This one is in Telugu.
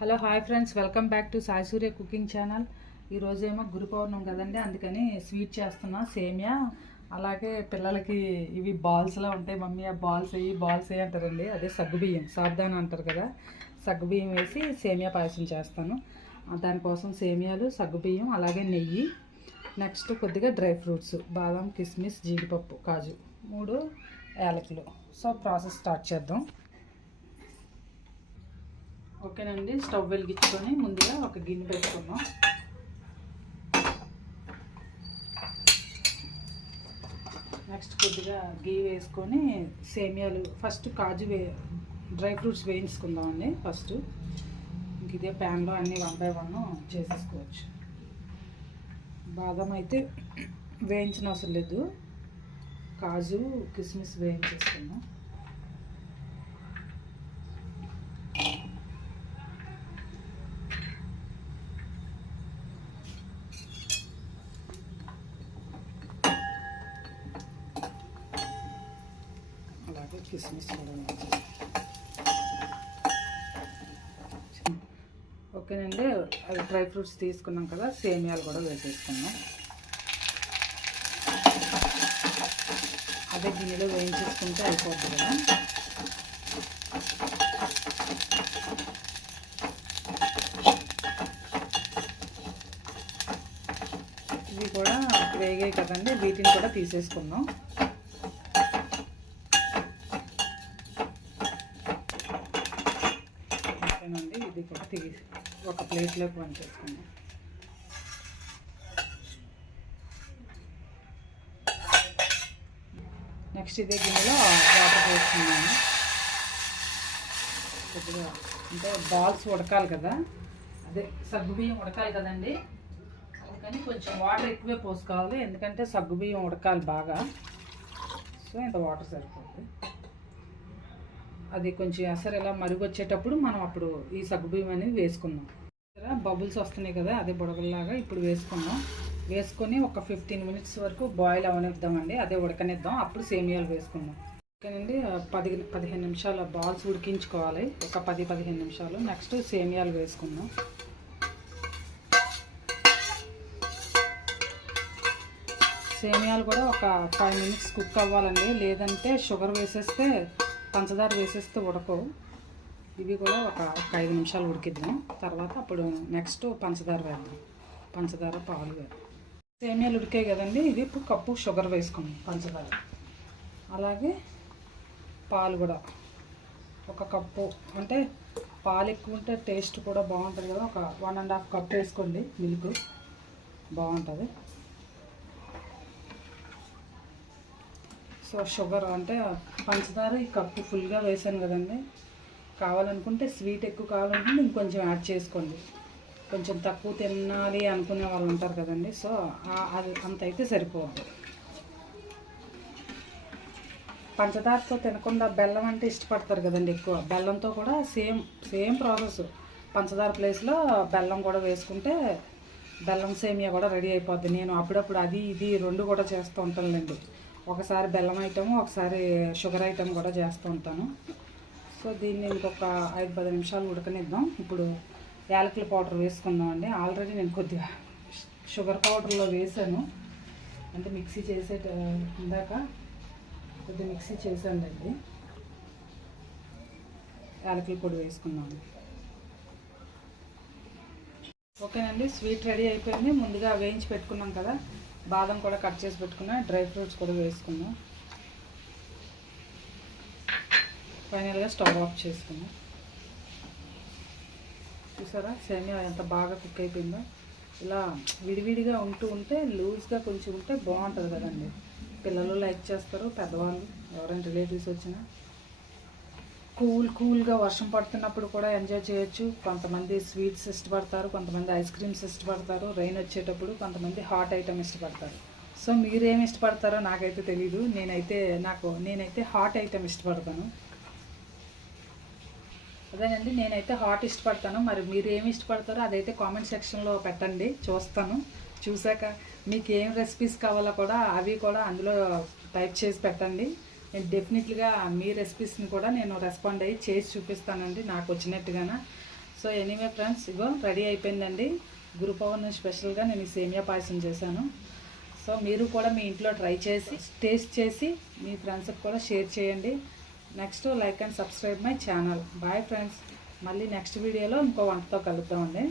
Hello hi friends. Welcome back to Sai Surya cooking channel. ఈరోజేమో గురు పౌర్ణం కదండి అందుకని స్వీట్ చేస్తున్నా. సేమియా అలాగే పిల్లలకి ఇవి బాల్స్లా ఉంటాయి. మమ్మీ ఆ బాల్స్ అయ్యి బాల్స్ అయ్యి అంటారండి. అదే సగ్గుబియ్యం సాబ్దాన్ అంటారు కదా. సగ్గుబియ్యం వేసి సేమియా పాయసం చేస్తాను. దానికోసం సేమియాలు సగ్గుబియ్యం అలాగే నెయ్యి. నెక్స్ట్ కొద్దిగా డ్రై ఫ్రూట్స్ బాదం కిస్మిస్ జీడిపప్పు కాజు. మూడు యాలకులు. సో ప్రాసెస్ స్టార్ట్ చేద్దాం. ఓకేనండి స్టవ్ వెలిగించుకొని ముందుగా ఒక గిన్నె పెట్టుకున్నాం నెక్స్ట్ కొద్దిగా గీ వేసుకొని సేమియాలు ఫస్ట్ కాజు వే డ్రై ఫ్రూట్స్ వేయించుకుందామండి ఫస్ట్. ఇదే ప్యాన్లో అన్నీ వన్ బై వన్ చేసేసుకోవచ్చు. బాదం అయితే వేయించిన అవసరం లేదు. కాజు కిస్మిస్ వేయించేసుకుందాం. అలాగే కిస్మిస్ కూడా ఓకేనండి అది డ్రై ఫ్రూట్స్ తీసుకున్నాం కదా సేమియాలు కూడా వేసేసుకున్నాం. అదే గిన్నెలో వేయించేసుకుంటే అయిపోద్ది కదా. ఇవి కూడా వేగాయి కదండి వీటిని కూడా తీసేసుకున్నాం ఓకేనండి ఇది కూడా తీసి ఒక ప్లేట్లోకి వంచేసుకుందాం నెక్స్ట్ ఇదే గిన్నెలో వాటర్ పోసుకున్నాను కొద్దిగా అంటే బాల్స్ ఉడకాలి కదా. అదే సగ్గుబియ్యం ఉడకాలి కదండి. అందుకని కొంచెం వాటర్ ఎక్కువే పోసుకోవాలి. ఎందుకంటే సగ్గుబియ్యం ఉడకాలి బాగా. సో ఇంత వాటర్ సరిపోతుంది. అది కొంచెం ఎసరు ఇలా మరుగు వచ్చేటప్పుడు మనం అప్పుడు ఈ సగ్గుబియ్యం అనేది వేసుకుందాం. బబుల్స్ వస్తున్నాయి కదా అదే బుడగల్లాగా ఇప్పుడు వేసుకుందాం. వేసుకొని ఒక ఫిఫ్టీన్ మినిట్స్ వరకు బాయిల్ అవనిద్దామండి అదే ఉడకనిద్దాం. అప్పుడు సేమియాలు వేసుకుందాం. ఓకేనండి పది పదిహేను నిమిషాలు బాల్స్ ఉడికించుకోవాలి. ఒక పది పదిహేను నిమిషాలు. నెక్స్ట్ సేమియాలు వేసుకుందాం. సేమియాలు కూడా ఒక ఫైవ్ మినిట్స్ కుక్ అవ్వాలండి. లేదంటే షుగర్ వేసేస్తే పంచదార వేసేస్తే ఉడకవు. ఇవి కూడా ఒక ఒక ఐదు నిమిషాలు ఉడికిద్దాం. తర్వాత అప్పుడు నెక్స్ట్ పంచదార వేద్దాం. పంచదార పాలు వేద్దాం. సేమియాలు ఉడికాయి కదండి ఇది ఇప్పుడు కప్పు షుగర్ వేసుకుందాం పంచదార. అలాగే పాలు కూడా. ఒక కప్పు అంటే పాలు ఎక్కువ ఉంటే టేస్ట్ కూడా బాగుంటుంది కదా. ఒక వన్ అండ్ హాఫ్ కప్ వేసుకోండి మిల్క్ బాగుంటుంది. సో షుగర్ అంటే పంచదార ఈ కప్పు ఫుల్గా వేసాను కదండి. కావాలనుకుంటే స్వీట్ ఎక్కువ కావాలనుకుంటే ఇంకొంచెం యాడ్ చేసుకోండి. కొంచెం తక్కువ తినాలి అనుకునే వాళ్ళు ఉంటారు కదండి. సో అది అంత అయితే సరిపోద్ది పంచదారతో తినకుండా బెల్లం అంటే ఇష్టపడతారు కదండి ఎక్కువ. బెల్లంతో కూడా సేమ్ సేమ్ ప్రాసెస్. పంచదార ప్లేస్లో బెల్లం కూడా వేసుకుంటే బెల్లం సేమియా కూడా రెడీ అయిపోద్ది. నేను అప్పుడప్పుడు అది ఇది రెండు కూడా చేస్తూ ఉంటానులేండి. ఒకసారి బెల్లం ఐటమ్ ఒకసారి షుగర్ ఐటమ్ కూడా చేస్తూ ఉంటాను. సో దీన్ని ఇంకొక ఐదు పది నిమిషాలు ఉడకనిద్దాం. ఇప్పుడు యాలకుల పౌడర్ వేసుకుందాం అండి ఆల్రెడీ నేను కొద్దిగా షుగర్ పౌడర్లో వేసాను. అంటే మిక్సీ చేసే ఇందాక కొద్దిగా మిక్సీ చేసానండి యాలకుల పొడి వేసుకున్నాను ఓకేనండి స్వీట్ రెడీ అయిపోయింది. ముందుగా వేయించి పెట్టుకున్నాం కదా. బాదం కూడా కట్ చేసి పెట్టుకున్నా. డ్రై ఫ్రూట్స్ కూడా వేసుకున్నాం. ఫైనల్గా స్టవ్ ఆఫ్ చేసుకున్నాం. చూసారా? సేమియా ఎంత బాగా కుక్ అయిపోయిందో. ఇలా విడివిడిగా ఉంటూ ఉంటే లూజ్గా కొంచెం ఉంటే బాగుంటుంది కదండి. పిల్లలు లైక్ చేస్తారు పెద్దవాళ్ళు ఎవరైనా రిలేటివ్స్ వచ్చినా. కూల్ కూల్గా వర్షం పడుతున్నప్పుడు కూడా ఎంజాయ్ చేయొచ్చు. కొంతమంది స్వీట్స్ ఇష్టపడతారు కొంతమంది ఐస్ క్రీమ్స్ ఇష్టపడతారు రెయిన్ వచ్చేటప్పుడు కొంతమంది హాట్ ఐటమ్ ఇష్టపడతారు. సో మీరేమి ఇష్టపడతారో నాకైతే తెలీదు. నేనైతే నాకు నేనైతే హాట్ ఐటమ్ ఇష్టపడతాను. అదేనండి నేనైతే హాట్ ఇష్టపడతాను. మరి మీరు ఏమి ఇష్టపడతారో అదైతే కామెంట్ సెక్షన్లో పెట్టండి చూస్తాను. చూసాక మీకు ఏం రెసిపీస్ కావాలో కూడా అవి కూడా అందులో టైప్ చేసి పెట్టండి. నేను డెఫినెట్లీగా మీ రెసిపీస్ని కూడా నేను రెస్పాండ్ అయ్యి చేసి చూపిస్తానండి నాకు వచ్చినట్టుగాన. సో ఎనీవే ఫ్రెండ్స్ ఇగో రెడీ అయిపోయిందండి. గురు పౌర్ణమి స్పెషల్గా నేను ఈ సేమియా పాయసం చేశాను. సో మీరు కూడా మీ ఇంట్లో ట్రై చేసి టేస్ట్ చేసి మీ ఫ్రెండ్స్కి కూడా షేర్ చేయండి. Next like and subscribe my channel bye friends మళ్ళీ నెక్స్ట్ వీడియోలో ఇంకో వంటతో కలుద్దామండి.